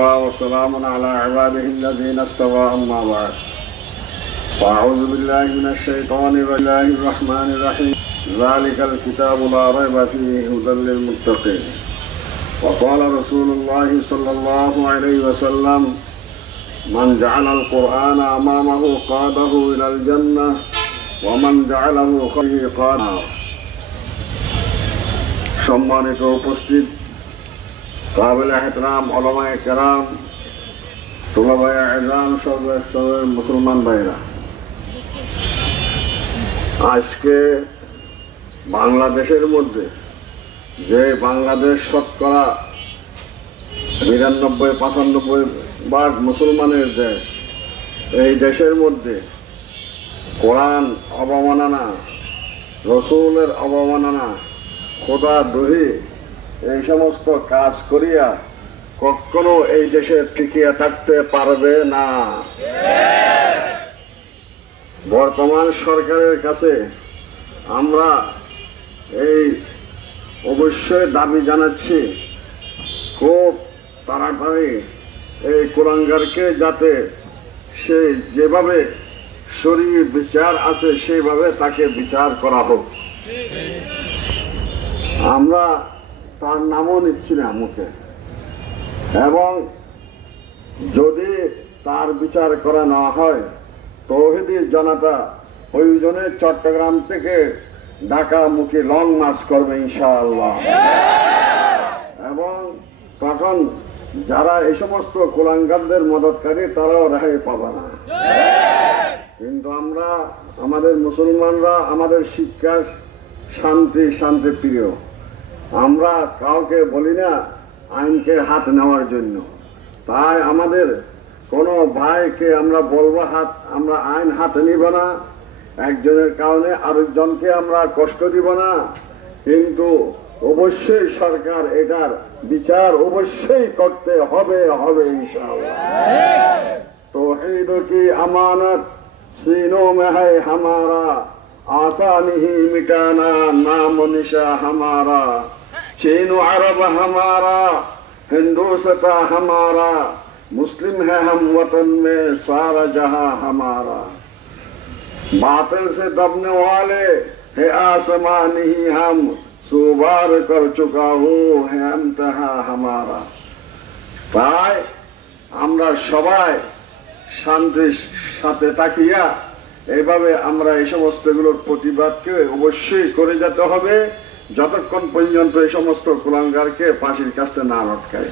استوى وسلام على عباده الذين استوى أما بعد فأعوذ بالله من الشيطان الرحمن الرحيم ذلك الكتاب لا ريب فيه هدى للمتقين وقال رسول الله صلى الله عليه وسلم من جعل القرآن أمامه قاده إلى الجنة ومن جعله خلفه قاده সম্মানিত উপস্থিত কাবিল এহতরাম উলামায়ে কেরাম তুলাবায়ে ইলম সর্বস্তরের মুসলমান ভাইরা, আজকে বাংলাদেশের মধ্যে যে বাংলাদেশ শতকরা ৯৯-৯৫% মুসলমানের দেশ, এই দেশের মধ্যে কোরআন অবমাননা, রসুলের অবমাননা, খোদা দ্রোহী এই সমস্ত কাজ করিয়া কখনো এই দেশে টিকিয়ে থাকতে পারবে না। বর্তমান সরকারের কাছে আমরা এই অবশ্যই দাবি জানাচ্ছি, খুব তাড়াতাড়ি এই কুলাঙ্গারকে যাতে সে যেভাবে শরীর বিচার আছে সেইভাবে তাকে বিচার করা হোক। আমরা তার নামও নিচ্ছি না মুখে, এবং যদি তার বিচার করা না হয় তৌহিদি জনতা প্রয়োজনে চট্টগ্রাম থেকে ঢাকা মুখী লং মার্চ করবে ইনশাআল্লাহ। এবং তখন যারা এই সমস্ত কুলাঙ্গারদের মদতকারী তারাও রেহাই পাবে না। কিন্তু আমরা আমাদের মুসলমানরা আমাদের শিক্ষা শান্তি প্রিয়, আমরা কাউকে বলি না আইনকে হাত নেওয়ার জন্য। তাই আমাদের কোনো ভাইকে আমরা বলবো আমরা আইন হাতে নিব না, একজনের কারণে আরেকজনকে আমরা কষ্ট দিব না, কিন্তু অবশ্যই সরকার এটার বিচার অবশ্যই করতে হবে ইনশাআল্লাহ। तौहीद की अमानत सीनों में है हमारा, आसानी ही मिटाना नाम निशा हमारा, चीन अरब हमारा, हिंदुस्ता हमारा, मुस्लिम है हम वतन में सारा जहां हमारा, बातिल से दबने वाले है आसमां नहीं हम, सुबार कर चुका हूँ है इंतहा हमारा। তাই আমরা সবাই শান্তির সাথে তাকিয়া এইভাবে আমরা এই সমস্তগুলোর প্রতিবাদকে অবশ্যই করে যেতে হবে, যতক্ষণ পর্যন্ত এই সমস্ত কুলাঙ্গারকে ফাঁসির কাস্তে না লটকায়।